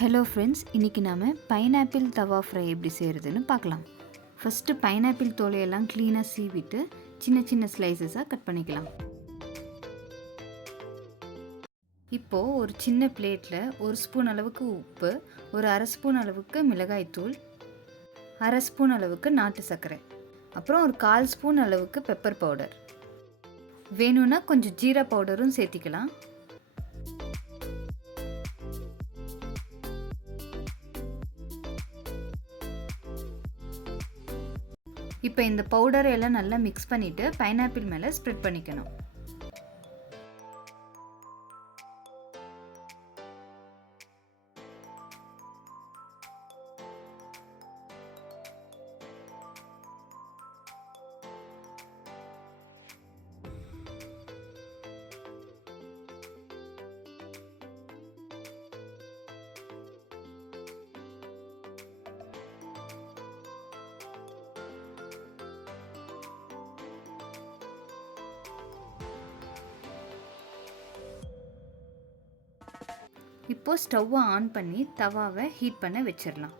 Hello friends, இன்றைக்கி நாம் pineapple தவா ஃப்ரை எப்படி செய்கிறதுன்னு பார்க்கலாம். ஃபஸ்ட்டு பைனாப்பிள் தோலையெல்லாம் க்ளீனாக சீவிட்டு சின்ன சின்ன ஸ்லைசஸாக கட் பண்ணிக்கலாம். இப்போது ஒரு சின்ன பிளேட்டில் 1 ஸ்பூன் அளவுக்கு உப்பு, ஒரு அரை ஸ்பூன் அளவுக்கு மிளகாய்த்தூள், அரை ஸ்பூன் அளவுக்கு நாட்டு சர்க்கரை, அப்புறம் ஒரு 1/4 ஸ்பூன் அளவுக்கு பெப்பர் பவுடர், வேணும்னா கொஞ்சம் ஜீரா பவுடரும் சேர்த்திக்கலாம். இப்போ இந்த பவுடரை எல்லாம் நல்லா மிக்ஸ் பண்ணிவிட்டு பைனாப்பிள் மேலே ஸ்ப்ரெட் பண்ணிக்கணும். இப்போது ஸ்டவ்வை ஆன் பண்ணி தவாவை ஹீட் பண்ண வச்சிடலாம்.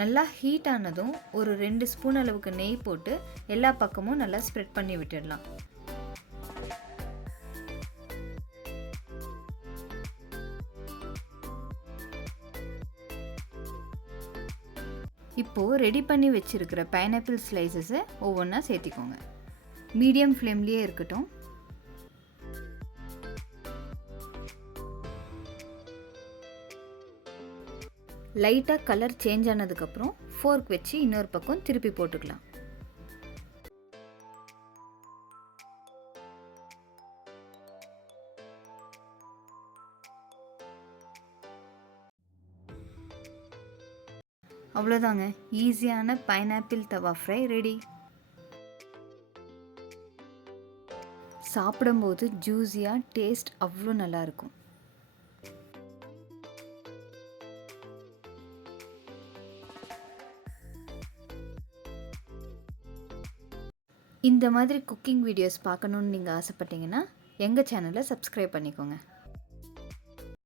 நல்லா ஹீட் ஆனதும் ஒரு 2 ஸ்பூன் அளவுக்கு நெய் போட்டு எல்லா பக்கமும் நல்லா ஸ்ப்ரெட் பண்ணி விட்டுடலாம். இப்போது ரெடி பண்ணி வச்சுருக்கிற பைனாப்பிள் ஸ்லைசஸை ஒவ்வொன்றா சேர்த்திக்கோங்க. மீடியம் ஃப்ளேம்லேயே இருக்கட்டும். லைட்டாக கலர் சேஞ்ச் ஆனதுக்கப்புறம் ஃபோர்க் வச்சு இன்னொரு பக்கம் திருப்பி போட்டுக்கலாம். அவ்வளோதாங்க, ஈஸியான பைனாப்பிள் தவா ஃப்ரை ரெடி. சாப்பிடும்போது ஜூஸியாக டேஸ்ட் அவ்வளோ நல்லாயிருக்கும். இந்த மாதிரி குக்கிங் வீடியோஸ் பார்க்கணுன்னு நீங்கள் ஆசைப்பட்டீங்கன்னா எங்கள் சேனலை சப்ஸ்கிரைப் பண்ணிக்கோங்க.